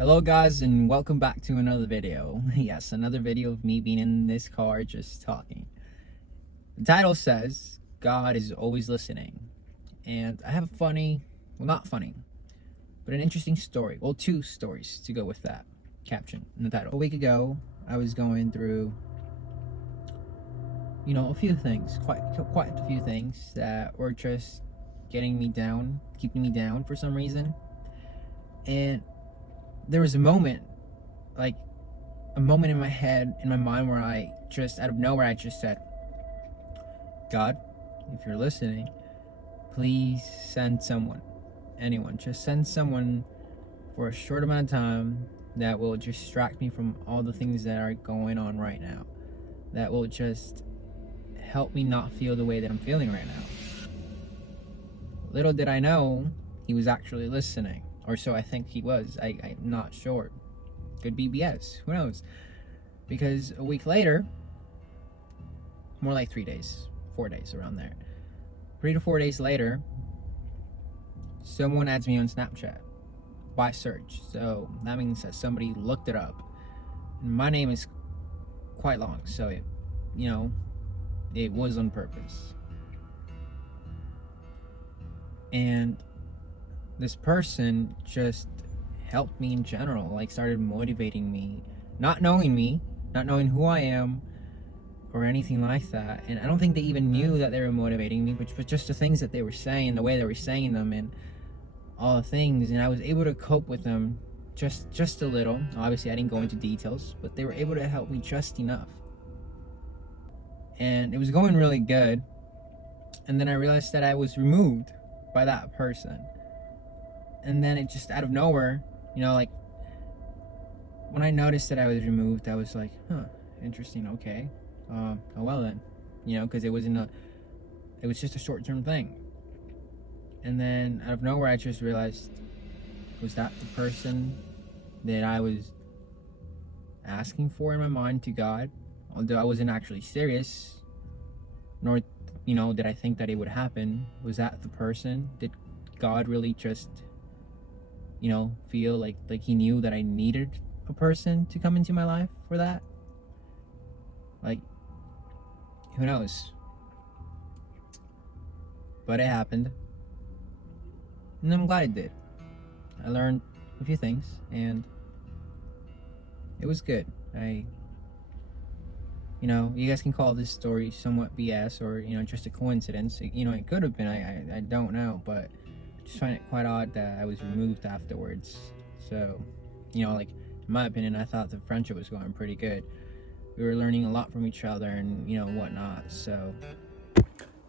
Hello guys, and welcome back to another video. Yes, another video of me being in this car just talking. The title says God is always listening, and I have a funny, well, not funny, but an interesting story. Well, two stories to go with that caption in the title. A week ago I was going through a few things, quite a few things that were just getting me down, keeping me down for some reason. And there was a moment in my head, in my mind, where I just, out of nowhere, I just said, God, if you're listening, please send someone, anyone, just send someone for a short amount of time that will distract me from all the things that are going on right now, that will just help me not feel the way that I'm feeling right now. Little did I know, he was actually listening. Or so I think he was. I'm not sure. Could be BS. Who knows? Because a week later, more like 3 days, 4 days, around there. 3 to 4 days later, someone adds me on Snapchat by search. So that means that somebody looked it up. And my name is quite long, so it was on purpose. And this person just helped me in general, started motivating me, not knowing who I am or anything like that. And I don't think they even knew that they were motivating me, but just the things that they were saying, the way they were saying them, and all the things. And I was able to cope with them just a little. Obviously I didn't go into details, but they were able to help me just enough. And it was going really good. And then I realized that I was removed by that person. And then it just, out of nowhere, when I noticed that I was removed, I was like, interesting, okay. Oh well then, because it was just a short-term thing. And then out of nowhere, I just realized, was that the person that I was asking for in my mind to God? Although I wasn't actually serious, nor, did I think that it would happen. Was that the person? Did God really just feel like he knew that I needed a person to come into my life for that? Who knows? But it happened. And I'm glad it did. I learned a few things, and it was good. You guys can call this story somewhat BS or, just a coincidence. It could have been, I don't know, but I just find it quite odd that I was removed afterwards. So, in my opinion, I thought the friendship was going pretty good. We were learning a lot from each other and, whatnot, so.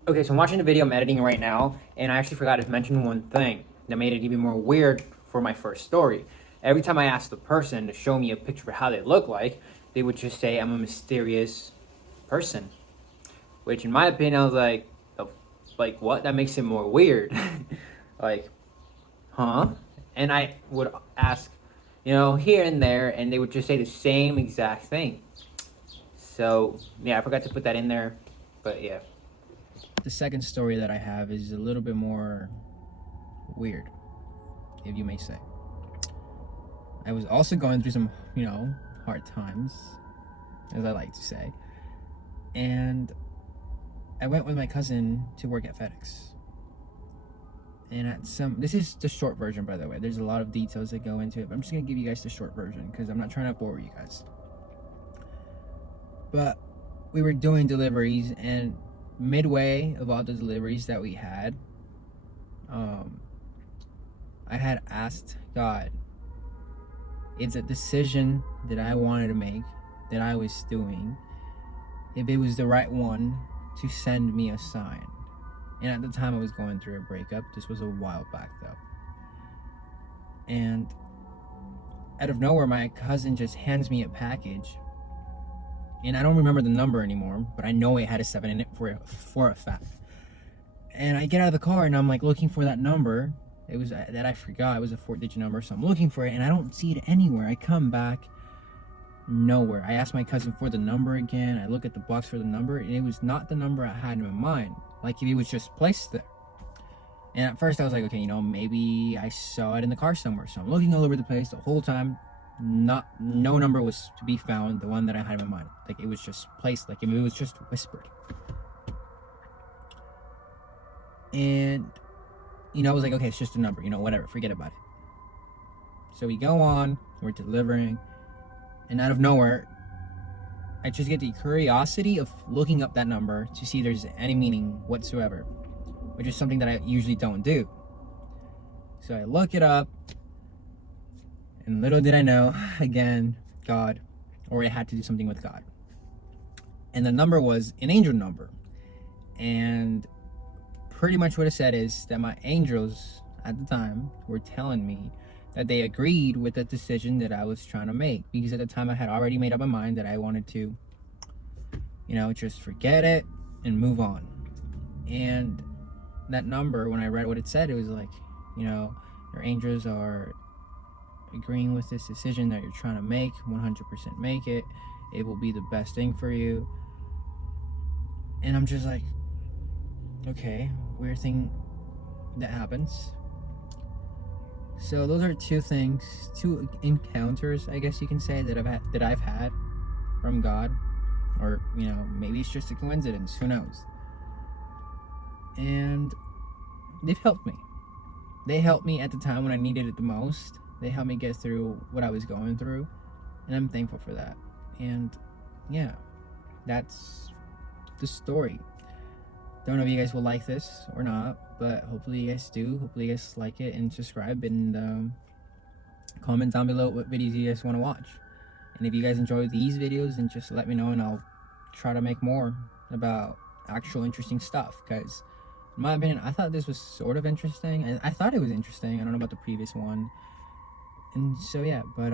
Okay, so I'm watching the video I'm editing right now, and I actually forgot to mention one thing that made it even more weird for my first story. Every time I asked the person to show me a picture of how they look like, they would just say I'm a mysterious person. Which, in my opinion, I was like, what? That makes it more weird. Huh? And I would ask, here and there, and they would just say the same exact thing. So, yeah, I forgot to put that in there, but yeah. The second story that I have is a little bit more weird, if you may say. I was also going through some, hard times, as I like to say. And I went with my cousin to work at FedEx. And this is the short version, by the way. There's a lot of details that go into it, but I'm just going to give you guys the short version because I'm not trying to bore you guys. But we were doing deliveries, and midway of all the deliveries that we had, I had asked God if the decision that I wanted to make, that I was doing, if it was the right one to send me a sign. And at the time I was going through a breakup. This was a while back though. And out of nowhere, my cousin just hands me a package. And I don't remember the number anymore, but I know it had a 7 in it for a fact. And I get out of the car and I'm looking for that number. It was that I forgot. It was a 4-digit number, so I'm looking for it and I don't see it anywhere. I come back, nowhere. I asked my cousin for the number again. I look at the box for the number, and it was not the number I had in my mind. If it was just placed there. And at first I was like, okay, maybe I saw it in the car somewhere. So I'm looking all over the place the whole time. No number was to be found. The one that I had in my mind, like it was just placed, like it was just whispered. And I was like, okay, it's just a number, whatever, forget about it. So we go on, we're delivering, and out of nowhere, I just get the curiosity of looking up that number to see if there's any meaning whatsoever, which is something that I usually don't do. So I look it up, and little did I know, again, God, or it had to do something with God. And the number was an angel number. And pretty much what it said is that my angels at the time were telling me that they agreed with the decision that I was trying to make, because at the time I had already made up my mind that I wanted to just forget it and move on. And that number, when I read what it said, it was like, your angels are agreeing with this decision that you're trying to make. 100% make it. It will be the best thing for you. And I'm just like, okay, weird thing that happens. So those are two encounters, I guess you can say, that I've had from God, or maybe it's just a coincidence. Who knows? And they've helped me. They helped me at the time when I needed it the most. They helped me get through what I was going through, and I'm thankful for that. And yeah, that's the story. Don't know if you guys will like this or not, but hopefully you guys do. Hopefully you guys like it, and subscribe, and comment down below what videos you guys want to watch. And if you guys enjoy these videos, then just let me know, and I'll try to make more about actual interesting stuff. Because in my opinion, I thought this was sort of interesting, and I thought it was interesting. I don't know about the previous one. And so yeah, but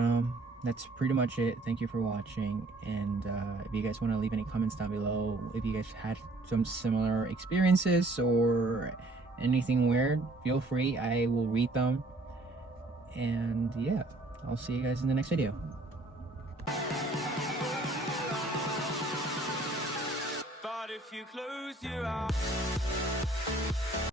that's pretty much it. Thank you for watching, and if you guys want to leave any comments down below, if you guys had some similar experiences or anything weird, feel free. I will read them. And yeah, I'll see you guys in the next video. But if you close your eyes